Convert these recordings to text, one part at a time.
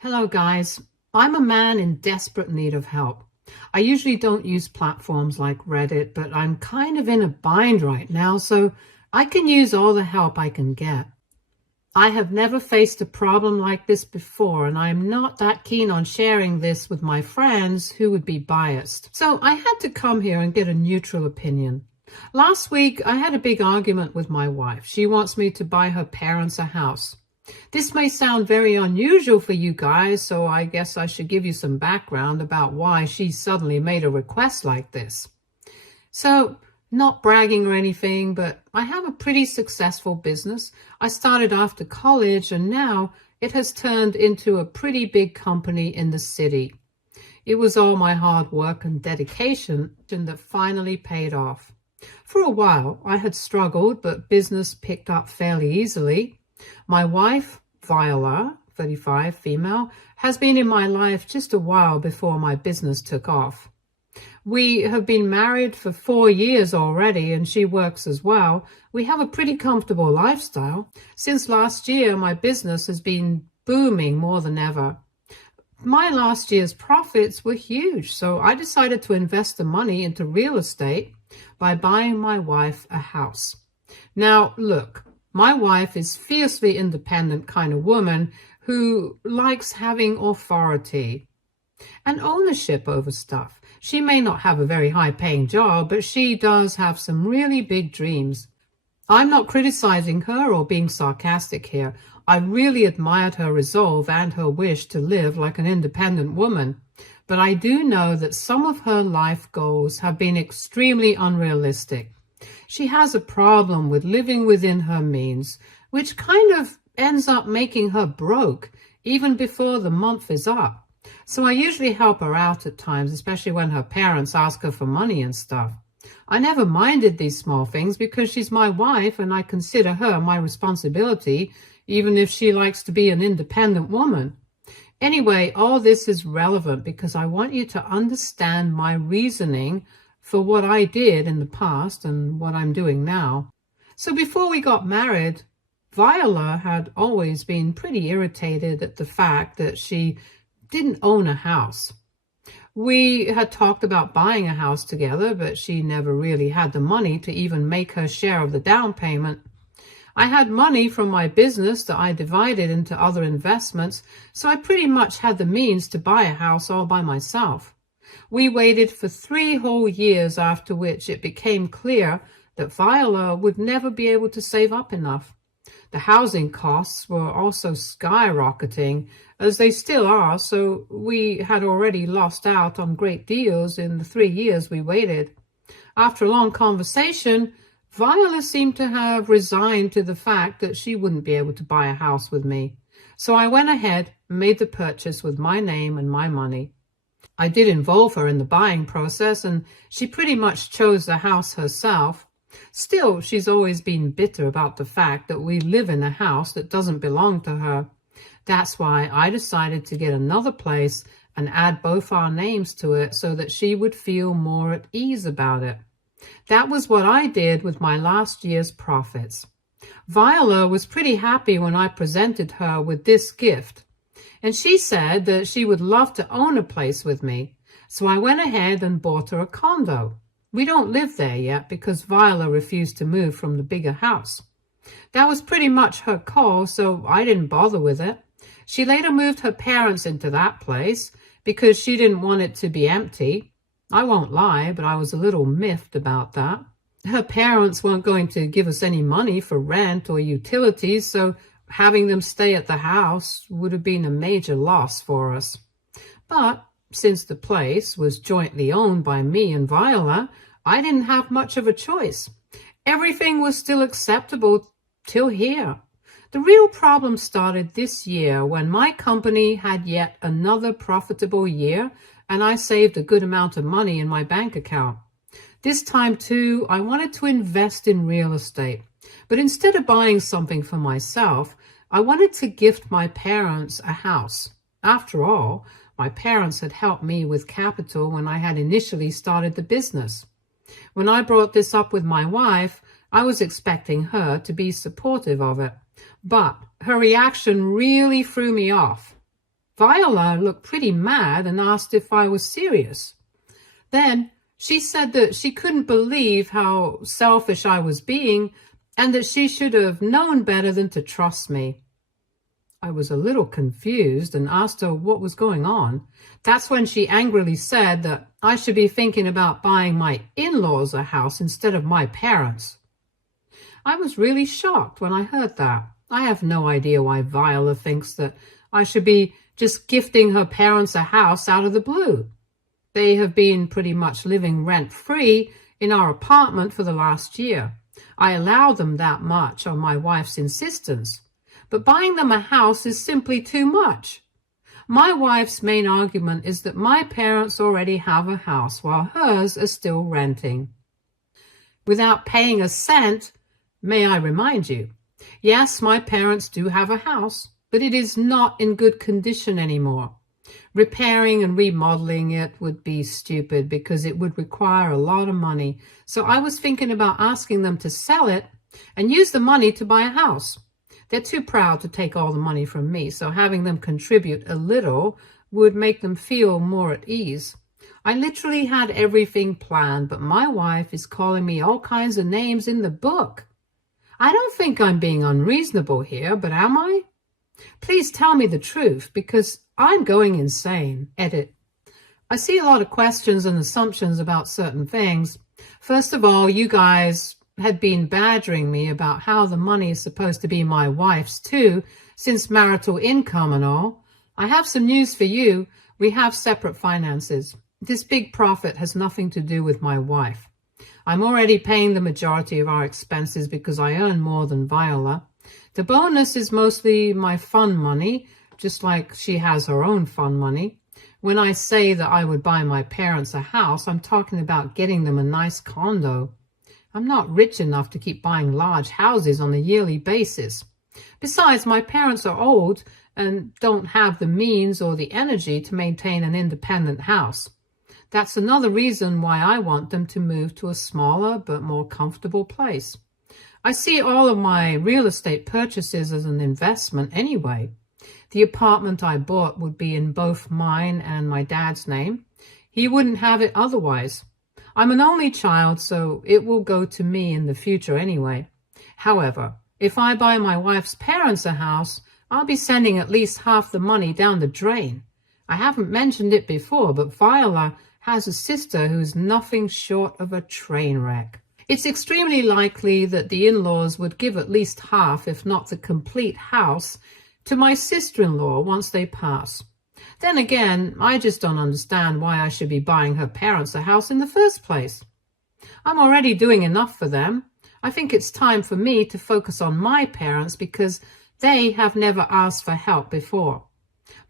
Hello, guys. I'm a man in desperate need of help. I usually don't use platforms like Reddit, but I'm kind of in a bind right now, so I can use all the help I can get. I have never faced a problem like this before, and I'm not that keen on sharing this with my friends who would be biased. So I had to come here and get a neutral opinion. Last week, I had a big argument with my wife. She wants me to buy her parents a house. This may sound very unusual for you guys, so I guess I should give you some background about why she suddenly made a request like this. So, not bragging or anything, but I have a pretty successful business. I started after college, and now it has turned into a pretty big company in the city. It was all my hard work and dedication that finally paid off. For a while, I had struggled, but business picked up fairly easily. My wife, Viola, 35, female, has been in my life just a while before my business took off. We have been married for 4 years already, and she works as well. We have a pretty comfortable lifestyle. Since last year, my business has been booming more than ever. My last year's profits were huge, so I decided to invest the money into real estate by buying my wife a house. Now, look. My wife is a fiercely independent kind of woman who likes having authority and ownership over stuff. She may not have a very high-paying job, but she does have some really big dreams. I'm not criticizing her or being sarcastic here. I really admired her resolve and her wish to live like an independent woman. But I do know that some of her life goals have been extremely unrealistic. She has a problem with living within her means, which kind of ends up making her broke even before the month is up. So I usually help her out at times, especially when her parents ask her for money and stuff. I never minded these small things because she's my wife and I consider her my responsibility, even if she likes to be an independent woman. Anyway, all this is relevant because I want you to understand my reasoning for what I did in the past and what I'm doing now. So before we got married, Viola had always been pretty irritated at the fact that she didn't own a house. We had talked about buying a house together, but she never really had the money to even make her share of the down payment. I had money from my business that I divided into other investments, so I pretty much had the means to buy a house all by myself. We waited for 3 whole years, after which it became clear that Viola would never be able to save up enough. The housing costs were also skyrocketing, as they still are, so we had already lost out on great deals in the 3 years we waited. After a long conversation, Viola seemed to have resigned to the fact that she wouldn't be able to buy a house with me. So I went ahead and made the purchase with my name and my money. I did involve her in the buying process, and she pretty much chose the house herself. Still, she's always been bitter about the fact that we live in a house that doesn't belong to her. That's why I decided to get another place and add both our names to it so that she would feel more at ease about it. That was what I did with my last year's profits. Viola was pretty happy when I presented her with this gift. And she said that she would love to own a place with me. So I went ahead and bought her a condo. We don't live there yet because Viola refused to move from the bigger house. That was pretty much her call, so I didn't bother with it. She later moved her parents into that place because she didn't want it to be empty. I won't lie, but I was a little miffed about that. Her parents weren't going to give us any money for rent or utilities, so having them stay at the house would have been a major loss for us. But since the place was jointly owned by me and Viola, I didn't have much of a choice. Everything was still acceptable till here. The real problem started this year when my company had yet another profitable year and I saved a good amount of money in my bank account. This time too, I wanted to invest in real estate. But instead of buying something for myself, I wanted to gift my parents a house. After all, my parents had helped me with capital when I had initially started the business. When I brought this up with my wife, I was expecting her to be supportive of it. But her reaction really threw me off. Viola looked pretty mad and asked if I was serious. Then she said that she couldn't believe how selfish I was being and that she should have known better than to trust me. I was a little confused and asked her what was going on. That's when she angrily said that I should be thinking about buying my in-laws a house instead of my parents. I was really shocked when I heard that. I have no idea why Viola thinks that I should be just gifting her parents a house out of the blue. They have been pretty much living rent-free in our apartment for the last year. I allow them that much on my wife's insistence. But buying them a house is simply too much. My wife's main argument is that my parents already have a house while hers are still renting. Without paying a cent, may I remind you, yes, my parents do have a house, but it is not in good condition anymore. Repairing and remodeling it would be stupid because it would require a lot of money. So I was thinking about asking them to sell it and use the money to buy a house. They're too proud to take all the money from me, so having them contribute a little would make them feel more at ease. I literally had everything planned, but my wife is calling me all kinds of names in the book. I don't think I'm being unreasonable here, but am I? Please tell me the truth, because I'm going insane. Edit. I see a lot of questions and assumptions about certain things. First of all, you guys had been badgering me about how the money is supposed to be my wife's too, since marital income and all. I have some news for you. We have separate finances. This big profit has nothing to do with my wife. I'm already paying the majority of our expenses because I earn more than Viola. The bonus is mostly my fun money, just like she has her own fun money. When I say that I would buy my parents a house, I'm talking about getting them a nice condo. I'm not rich enough to keep buying large houses on a yearly basis. Besides, my parents are old and don't have the means or the energy to maintain an independent house. That's another reason why I want them to move to a smaller but more comfortable place. I see all of my real estate purchases as an investment anyway. The apartment I bought would be in both mine and my dad's name. He wouldn't have it otherwise. I'm an only child, so it will go to me in the future anyway. However, if I buy my wife's parents a house, I'll be sending at least half the money down the drain. I haven't mentioned it before, but Viola has a sister who's nothing short of a train wreck. It's extremely likely that the in-laws would give at least half, if not the complete house, to my sister-in-law once they pass. Then again, I just don't understand why I should be buying her parents a house in the first place. I'm already doing enough for them. I think it's time for me to focus on my parents because they have never asked for help before.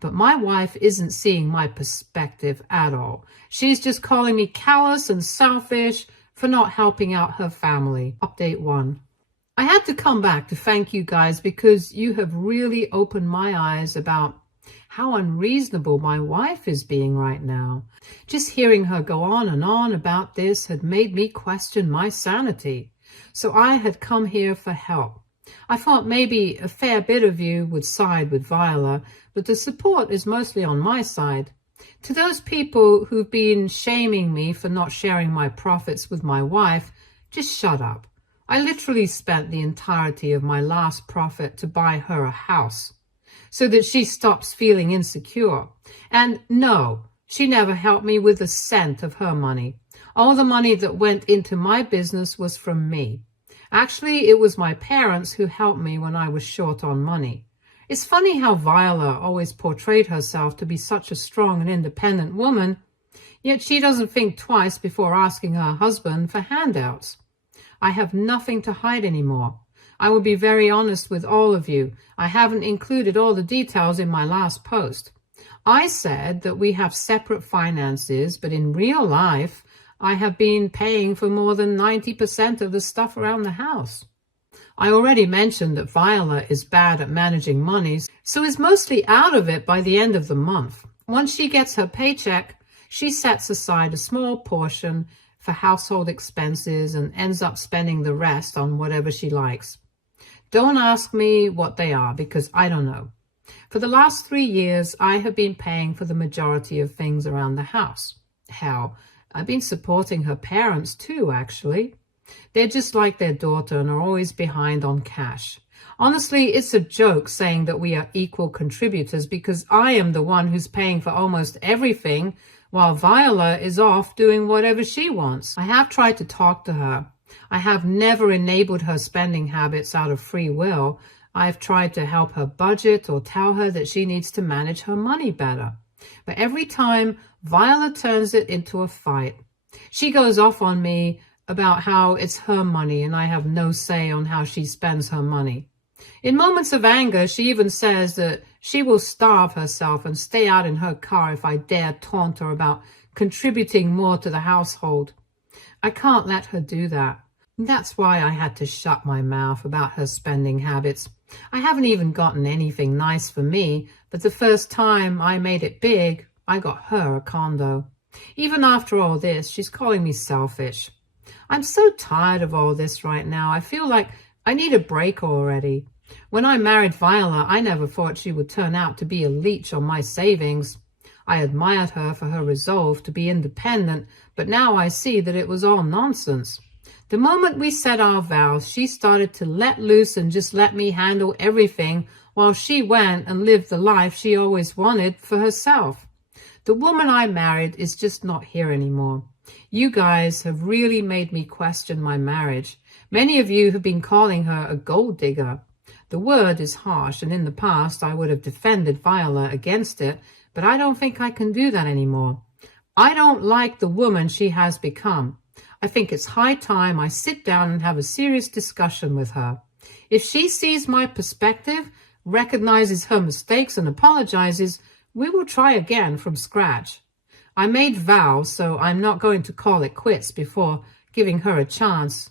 But my wife isn't seeing my perspective at all. She's just calling me callous and selfish for not helping out her family. Update 1. I had to come back to thank you guys because you have really opened my eyes about how unreasonable my wife is being right now. Just hearing her go on and on about this had made me question my sanity. So I had come here for help. I thought maybe a fair bit of you would side with Viola, but the support is mostly on my side. To those people who've been shaming me for not sharing my profits with my wife, just shut up. I literally spent the entirety of my last profit to buy her a house, so that she stops feeling insecure. And no, she never helped me with a cent of her money. All the money that went into my business was from me. Actually, it was my parents who helped me when I was short on money. It's funny how Viola always portrayed herself to be such a strong and independent woman, yet she doesn't think twice before asking her husband for handouts. I have nothing to hide anymore. I will be very honest with all of you. I haven't included all the details in my last post. I said that we have separate finances, but in real life, I have been paying for more than 90% of the stuff around the house. I already mentioned that Viola is bad at managing money, so is mostly out of it by the end of the month. Once she gets her paycheck, she sets aside a small portion for household expenses and ends up spending the rest on whatever she likes. Don't ask me what they are because I don't know. For the last 3 years, I have been paying for the majority of things around the house. Hell, I've been supporting her parents too, actually. They're just like their daughter and are always behind on cash. Honestly, it's a joke saying that we are equal contributors because I am the one who's paying for almost everything while Viola is off doing whatever she wants. I have tried to talk to her. I have never enabled her spending habits out of free will. I've tried to help her budget or tell her that she needs to manage her money better. But every time, Viola turns it into a fight. She goes off on me about how it's her money and I have no say on how she spends her money. In moments of anger, she even says that she will starve herself and stay out in her car if I dare taunt her about contributing more to the household. I can't let her do that. That's why I had to shut my mouth about her spending habits. I haven't even gotten anything nice for me, but the first time I made it big, I got her a condo. Even after all this, she's calling me selfish. I'm so tired of all this right now. I feel like I need a break already. When I married Viola, I never thought she would turn out to be a leech on my savings. I admired her for her resolve to be independent, but now I see that it was all nonsense. The moment we said our vows, she started to let loose and just let me handle everything while she went and lived the life she always wanted for herself. The woman I married is just not here anymore. You guys have really made me question my marriage. Many of you have been calling her a gold digger. The word is harsh, and in the past I would have defended Viola against it, but I don't think I can do that anymore. I don't like the woman she has become. I think it's high time I sit down and have a serious discussion with her. If she sees my perspective, recognizes her mistakes and apologizes, we will try again from scratch. I made vows, so I'm not going to call it quits before giving her a chance.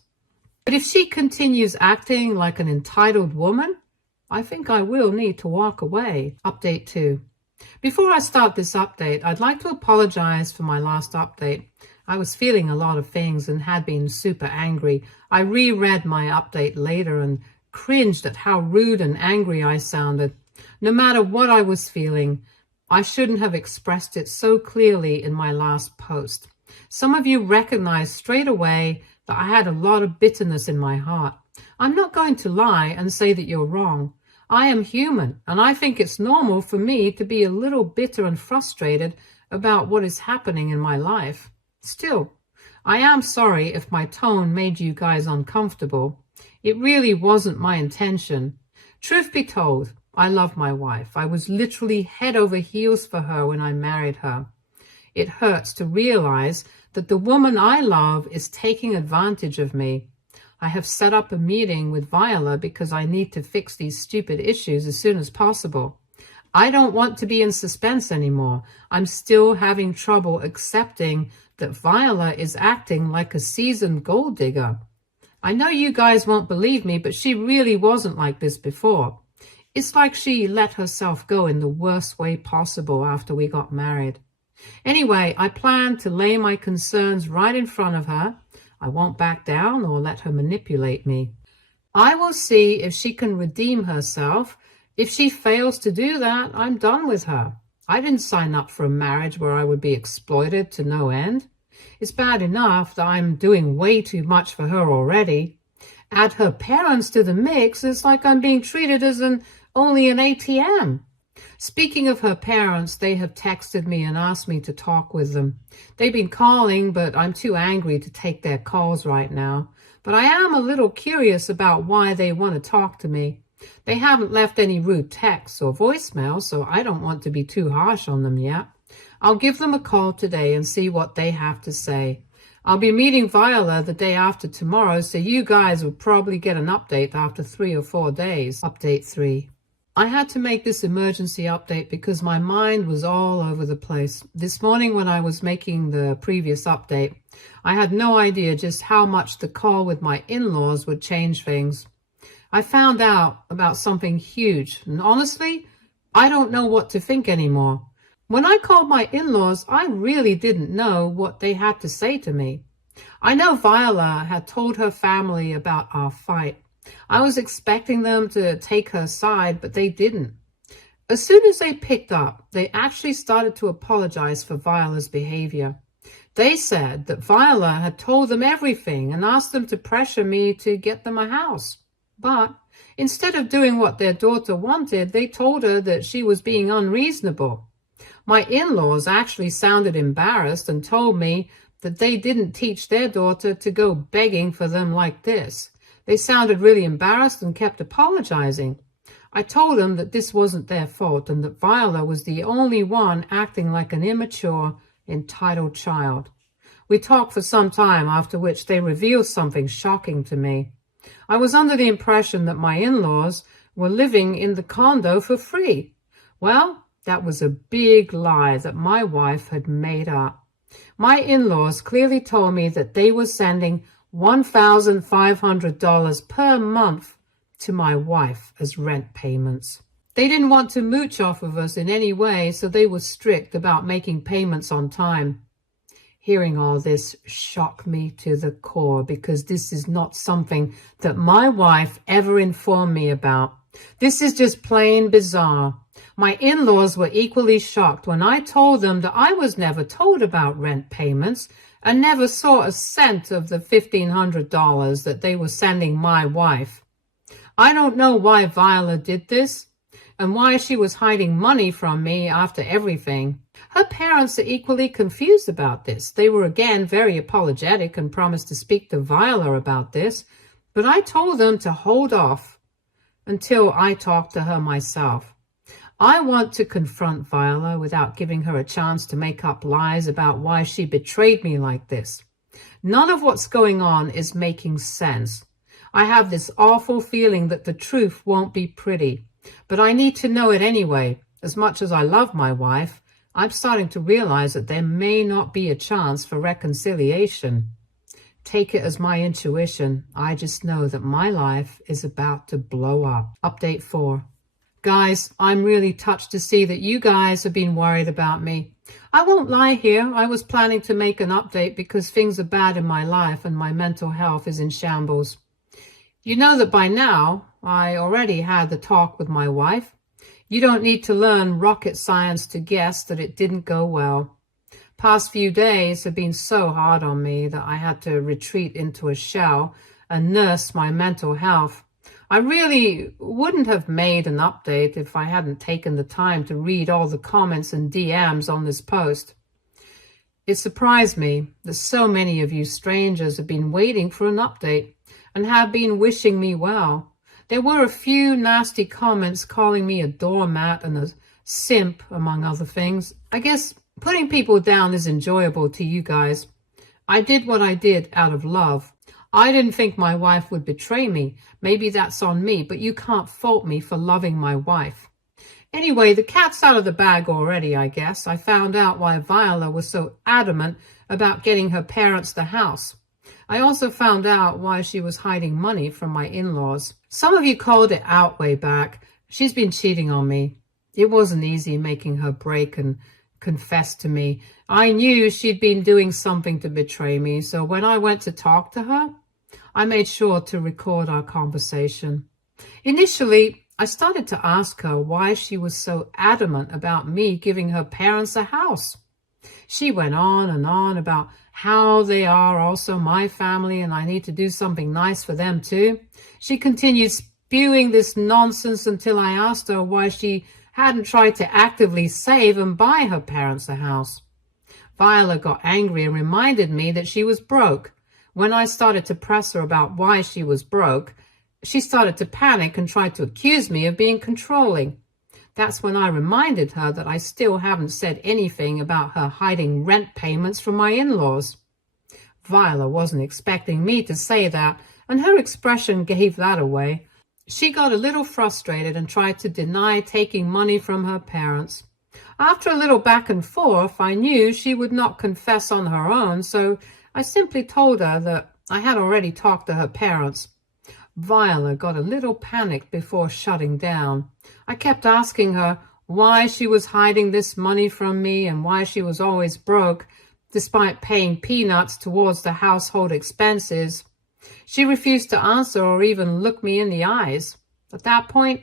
But if she continues acting like an entitled woman, I think I will need to walk away. Update 2. Before I start this update, I'd like to apologize for my last update. I was feeling a lot of things and had been super angry. I reread my update later and cringed at how rude and angry I sounded. No matter what I was feeling, I shouldn't have expressed it so clearly in my last post. Some of you recognized straight away that I had a lot of bitterness in my heart. I'm not going to lie and say that you're wrong. I am human, and I think it's normal for me to be a little bitter and frustrated about what is happening in my life. Still, I am sorry if my tone made you guys uncomfortable. It really wasn't my intention. Truth be told, I love my wife. I was literally head over heels for her when I married her. It hurts to realize that the woman I love is taking advantage of me. I have set up a meeting with Viola because I need to fix these stupid issues as soon as possible. I don't want to be in suspense anymore. I'm still having trouble accepting that Viola is acting like a seasoned gold digger. I know you guys won't believe me, but she really wasn't like this before. It's like she let herself go in the worst way possible after we got married. Anyway, I plan to lay my concerns right in front of her. I won't back down or let her manipulate me. I will see if she can redeem herself. If she fails to do that, I'm done with her. I didn't sign up for a marriage where I would be exploited to no end. It's bad enough that I'm doing way too much for her already. Add her parents to the mix, it's like I'm being treated as only an ATM. Speaking of her parents, they have texted me and asked me to talk with them. They've been calling, but I'm too angry to take their calls right now. But I am a little curious about why they want to talk to me. They haven't left any rude texts or voicemails, so I don't want to be too harsh on them yet. I'll give them a call today and see what they have to say. I'll be meeting Viola the day after tomorrow, so you guys will probably get an update after 3 or 4 days. Update 3. I had to make this emergency update because my mind was all over the place. This morning when I was making the previous update, I had no idea just how much the call with my in-laws would change things. I found out about something huge, and honestly, I don't know what to think anymore. When I called my in-laws, I really didn't know what they had to say to me. I know Viola had told her family about our fight. I was expecting them to take her side, but they didn't. As soon as they picked up, they actually started to apologize for Viola's behavior. They said that Viola had told them everything and asked them to pressure me to get them a house. But instead of doing what their daughter wanted, they told her that she was being unreasonable. My in-laws actually sounded embarrassed and told me that they didn't teach their daughter to go begging for them like this. They sounded really embarrassed and kept apologizing. I told them that this wasn't their fault and that Viola was the only one acting like an immature, entitled child. We talked for some time, after which they revealed something shocking to me. I was under the impression that my in-laws were living in the condo for free. Well, that was a big lie that my wife had made up. My in-laws clearly told me that they were sending $1,500 per month to my wife as rent payments. They didn't want to mooch off of us in any way, so they were strict about making payments on time. Hearing all this shocked me to the core because this is not something that my wife ever informed me about. This is just plain bizarre. My in-laws were equally shocked when I told them that I was never told about rent payments and never saw a cent of the $1,500 that they were sending my wife. I don't know why Viola did this and why she was hiding money from me after everything. Her parents are equally confused about this. They were again very apologetic and promised to speak to Viola about this, but I told them to hold off until I talked to her myself. I want to confront Viola without giving her a chance to make up lies about why she betrayed me like this. None of what's going on is making sense. I have this awful feeling that the truth won't be pretty, but I need to know it anyway. As much as I love my wife, I'm starting to realize that there may not be a chance for reconciliation. Take it as my intuition. I just know that my life is about to blow up. Update 4. Guys, I'm really touched to see that you guys have been worried about me. I won't lie here. I was planning to make an update because things are bad in my life and my mental health is in shambles. You know that by now, I already had the talk with my wife. You don't need to learn rocket science to guess that it didn't go well. Past few days have been so hard on me that I had to retreat into a shell and nurse my mental health. I really wouldn't have made an update if I hadn't taken the time to read all the comments and DMs on this post. It surprised me that so many of you strangers have been waiting for an update and have been wishing me well. There were a few nasty comments calling me a doormat and a simp, among other things. I guess putting people down is enjoyable to you guys. I did what I did out of love. I didn't think my wife would betray me. Maybe that's on me, but you can't fault me for loving my wife. Anyway, the cat's out of the bag already, I guess. I found out why Viola was so adamant about getting her parents the house. I also found out why she was hiding money from my in-laws. Some of you called it out way back. She's been cheating on me. It wasn't easy making her break and confess to me. I knew she'd been doing something to betray me, so when I went to talk to her, I made sure to record our conversation. Initially, I started to ask her why she was so adamant about me giving her parents a house. She went on and on about how they are also my family and I need to do something nice for them too. She continued spewing this nonsense until I asked her why she hadn't tried to actively save and buy her parents a house. Viola got angry and reminded me that she was broke. When I started to press her about why she was broke, she started to panic and tried to accuse me of being controlling. That's when I reminded her that I still haven't said anything about her hiding rent payments from my in-laws. Viola wasn't expecting me to say that, and her expression gave that away. She got a little frustrated and tried to deny taking money from her parents. After a little back and forth, I knew she would not confess on her own, so I simply told her that I had already talked to her parents. Viola got a little panicked before shutting down. I kept asking her why she was hiding this money from me and why she was always broke, despite paying peanuts towards the household expenses. She refused to answer or even look me in the eyes. At that point,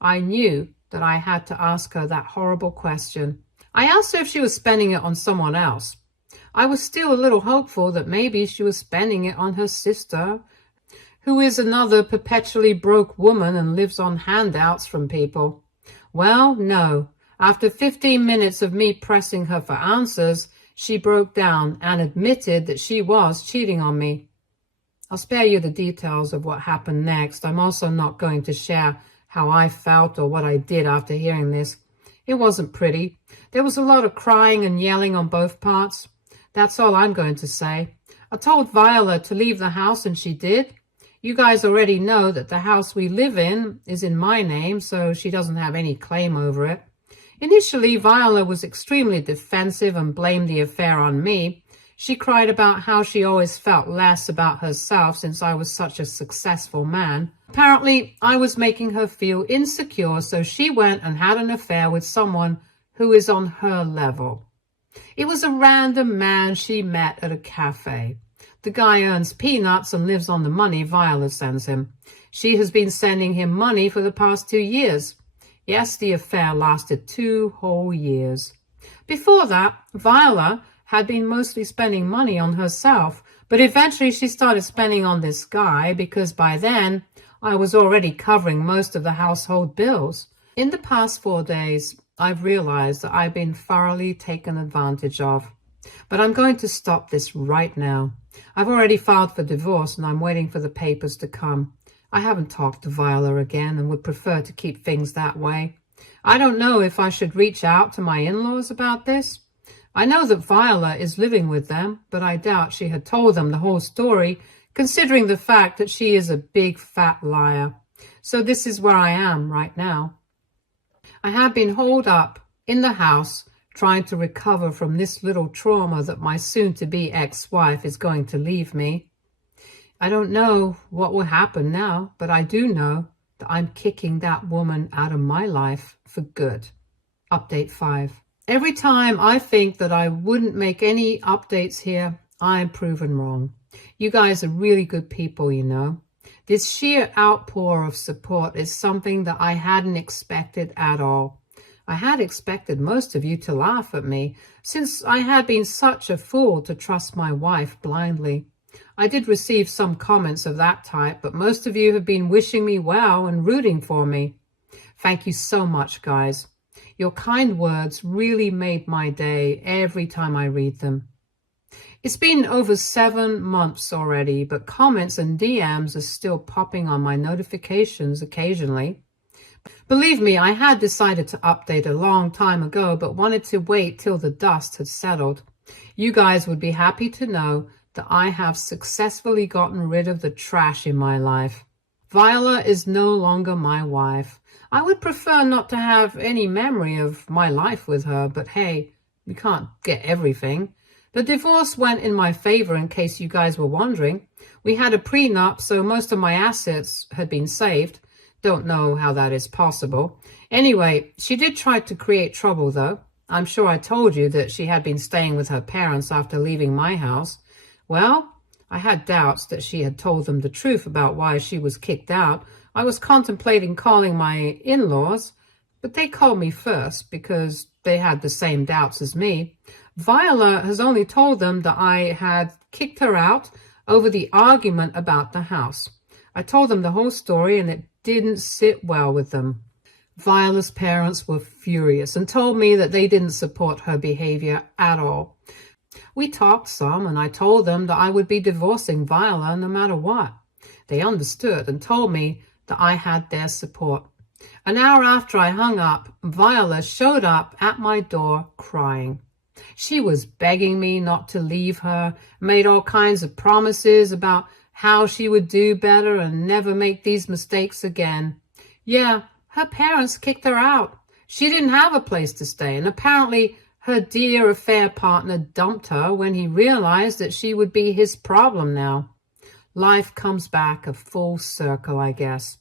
I knew that I had to ask her that horrible question. I asked her if she was spending it on someone else. I was still a little hopeful that maybe she was spending it on her sister, who is another perpetually broke woman and lives on handouts from people. Well, no. After 15 minutes of me pressing her for answers, she broke down and admitted that she was cheating on me. I'll spare you the details of what happened next. I'm also not going to share how I felt or what I did after hearing this. It wasn't pretty. There was a lot of crying and yelling on both parts. That's all I'm going to say. I told Viola to leave the house and she did. You guys already know that the house we live in is in my name, so she doesn't have any claim over it. Initially, Viola was extremely defensive and blamed the affair on me. She cried about how she always felt less about herself since I was such a successful man. Apparently, I was making her feel insecure, so she went and had an affair with someone who is on her level. It was a random man she met at a cafe. The guy earns peanuts and lives on the money Viola sends him. She has been sending him money for the past 2 years. Yes, the affair lasted 2 whole years. Before that, Viola had been mostly spending money on herself, but eventually she started spending on this guy because by then I was already covering most of the household bills. In the past 4 days, I've realized that I've been thoroughly taken advantage of. But I'm going to stop this right now. I've already filed for divorce and I'm waiting for the papers to come. I haven't talked to Viola again and would prefer to keep things that way. I don't know if I should reach out to my in-laws about this. I know that Viola is living with them, but I doubt she had told them the whole story, considering the fact that she is a big fat liar. So this is where I am right now. I have been holed up in the house trying to recover from this little trauma that my soon-to-be ex-wife is going to leave me. I don't know what will happen now, but I do know that I'm kicking that woman out of my life for good. Update 5. Every time I think that I wouldn't make any updates here, I'm proven wrong. You guys are really good people, you know. This sheer outpour of support is something that I hadn't expected at all. I had expected most of you to laugh at me, since I had been such a fool to trust my wife blindly. I did receive some comments of that type, but most of you have been wishing me well and rooting for me. Thank you so much, guys. Your kind words really made my day every time I read them. It's been over 7 months already, but comments and DMs are still popping on my notifications occasionally. Believe me, I had decided to update a long time ago, but wanted to wait till the dust had settled. You guys would be happy to know that I have successfully gotten rid of the trash in my life. Viola is no longer my wife. I would prefer not to have any memory of my life with her, but hey, you can't get everything. The divorce went in my favor, in case you guys were wondering. We had a prenup, so most of my assets had been saved. Don't know how that is possible. Anyway, she did try to create trouble, though. I'm sure I told you that she had been staying with her parents after leaving my house. Well, I had doubts that she had told them the truth about why she was kicked out. I was contemplating calling my in-laws, but they called me first because they had the same doubts as me. Viola has only told them that I had kicked her out over the argument about the house. I told them the whole story and it didn't sit well with them. Viola's parents were furious and told me that they didn't support her behavior at all. We talked some and I told them that I would be divorcing Viola no matter what. They understood and told me that I had their support. An hour after I hung up, Viola showed up at my door crying. She was begging me not to leave her, made all kinds of promises about how she would do better and never make these mistakes again. Yeah, her parents kicked her out. She didn't have a place to stay, and apparently her dear affair partner dumped her when he realized that she would be his problem now. Life comes back a full circle, I guess.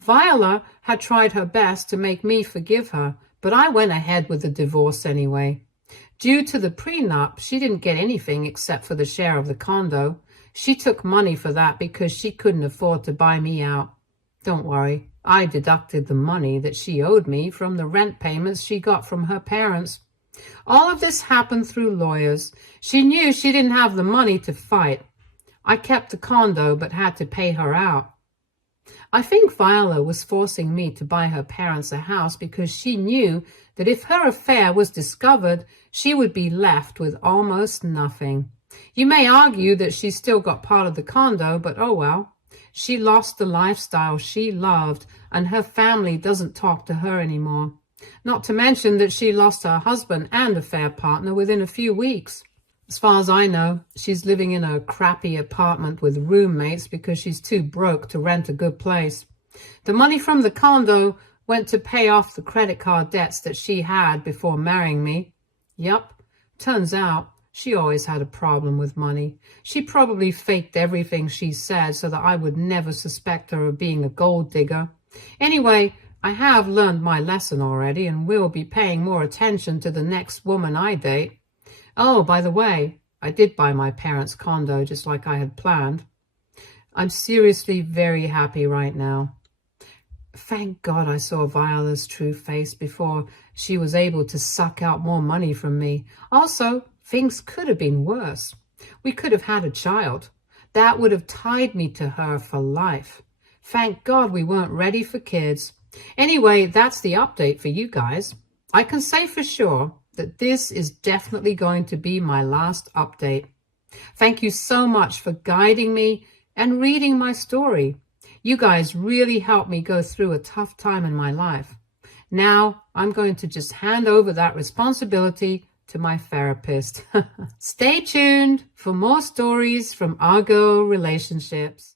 Viola had tried her best to make me forgive her, but I went ahead with the divorce anyway. Due to the prenup, she didn't get anything except for the share of the condo. She took money for that because she couldn't afford to buy me out. Don't worry, I deducted the money that she owed me from the rent payments she got from her parents. All of this happened through lawyers. She knew she didn't have the money to fight. I kept the condo but had to pay her out. I think Viola was forcing me to buy her parents a house because she knew that if her affair was discovered, she would be left with almost nothing. You may argue that she still got part of the condo, but oh well. She lost the lifestyle she loved, and her family doesn't talk to her anymore. Not to mention that she lost her husband and affair partner within a few weeks. As far as I know, she's living in a crappy apartment with roommates because she's too broke to rent a good place. The money from the condo went to pay off the credit card debts that she had before marrying me. Yup, turns out she always had a problem with money. She probably faked everything she said so that I would never suspect her of being a gold digger. Anyway, I have learned my lesson already and will be paying more attention to the next woman I date. Oh, by the way, I did buy my parents' condo just like I had planned. I'm seriously very happy right now. Thank God I saw Viola's true face before she was able to suck out more money from me. Also, things could have been worse. We could have had a child. That would have tied me to her for life. Thank God we weren't ready for kids. Anyway, that's the update for you guys. I can say for sure that this is definitely going to be my last update. Thank you so much for guiding me and reading my story. You guys really helped me go through a tough time in my life. Now I'm going to just hand over that responsibility to my therapist. Stay tuned for more stories from Argo Relationships.